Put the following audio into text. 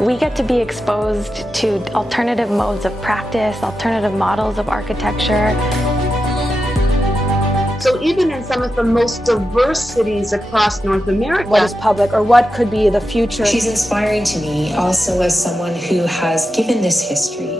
We get to be exposed to alternative modes of practice, alternative models of architecture. So even in some of the most diverse cities across North America, what is public or what could be the future? She's inspiring to me also as someone who has given this history